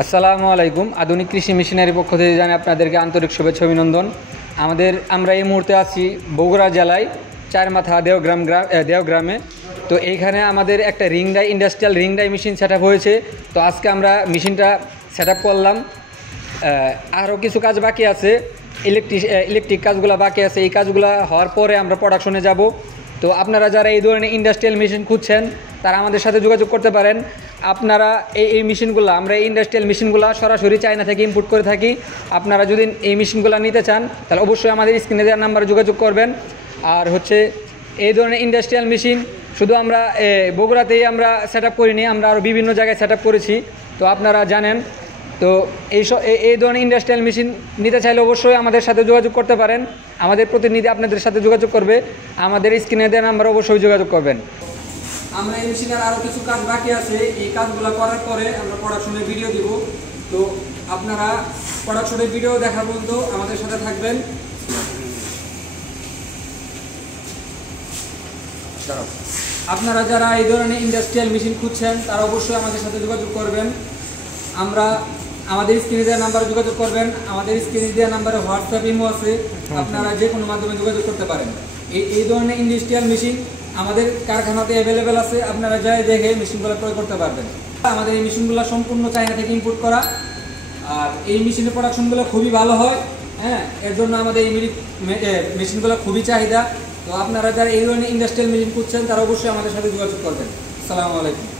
আসসালামু আলাইকুম। আধুনিক কৃষি মেশিনারি পক্ষ থেকে জানাই আপনাদেরকে আন্তরিক শুভেচ্ছা অভিনন্দন। আমরা এই মুহূর্তে আছি বগুড়া জেলায় চারমাথা দেওগ্রামে। তো এইখানে আমাদের একটা industrial ring die machine set up হয়েছে। তো আজকে আমরা মেশিনটা সেট আপ করলাম। আরও কিছু কাজ বাকি আছে, ইলেকট্রিক কাজগুলো বাকি আছে। এই কাজগুলো হওয়ার পরে আমরা প্রোডাকশনে যাব। তো আপনারা যারা এই ধরনের ইন্ডাস্ট্রিয়াল মেশিন খুঁজছেন তারা আমাদের সাথে যোগাযোগ করতে পারেন। আপনারা এই মেশিনগুলো, আমরা এই ইন্ডাস্ট্রিয়াল মেশিনগুলো সরাসরি চায়না থেকে ইম্পোর্ট করে থাকি। আপনারা যদি এই মেশিনগুলো নিতে চান তাহলে অবশ্যই আমাদের স্ক্রিনে দেওয়ার নাম্বারে যোগাযোগ করবেন। আর এই ধরনের ইন্ডাস্ট্রিয়াল মেশিন শুধু আমরা বগুড়াতেই আমরা সেট আপ করিনি, আমরা আরও বিভিন্ন জায়গায় সেট আপ করেছি। তো আপনারা জানেন। তো এই ধরনের ইন্ডাস্ট্রিয়াল মেশিন নিতে চাইলে অবশ্যই আমাদের সাথে যোগাযোগ করতে পারেন। আমাদের প্রতিনিধি আপনাদের সাথে যোগাযোগ করবে। আমাদের স্ক্রিনে দেওয়া নাম্বারে অবশ্যই যোগাযোগ করবেন। আমরা এই মেশিনের আরও কিছু কাজ বাকি আছে। এই কাজগুলো করার পরে আমরা প্রোডাকশনের ভিডিও দিব। তো আপনারা প্রোডাকশনের ভিডিও দেখা পর্যন্ত আমাদের সাথে থাকবেন। আপনারা যারা এই ধরনের ইন্ডাস্ট্রিয়াল মেশিন খুঁজছেন তারা অবশ্যই আমাদের সাথে যোগাযোগ করবেন। আমাদের স্ক্রিনে দেওয়া নাম্বারে যোগাযোগ করবেন। আমাদের স্ক্রিনে দেওয়া নাম্বারে হোয়াটসঅ্যাপ ইমো আছে, আপনারা যে কোনো মাধ্যমে যোগাযোগ করতে পারেন। এই ধরনের ইন্ডাস্ট্রিয়াল মেশিন আমাদের কারখানাতে অ্যাভেলেবেল আছে, আপনারা যাই দেখে মেশিনগুলো ক্রয় করতে পারবেন। আমাদের এই মেশিনগুলো সম্পূর্ণ চায়না থেকে ইম্পোর্ট করা। আর এই মেশিনের প্রোডাকশনগুলো খুবই ভালো হয়। এর জন্য আমাদের এই মেশিনগুলো খুবই চাহিদা। তো আপনারা যারা এই ধরনের ইন্ডাস্ট্রিয়াল মেশিন খুঁজছেন তারা অবশ্যই আমাদের সাথে যোগাযোগ করবেন। আসসালামু আলাইকুম।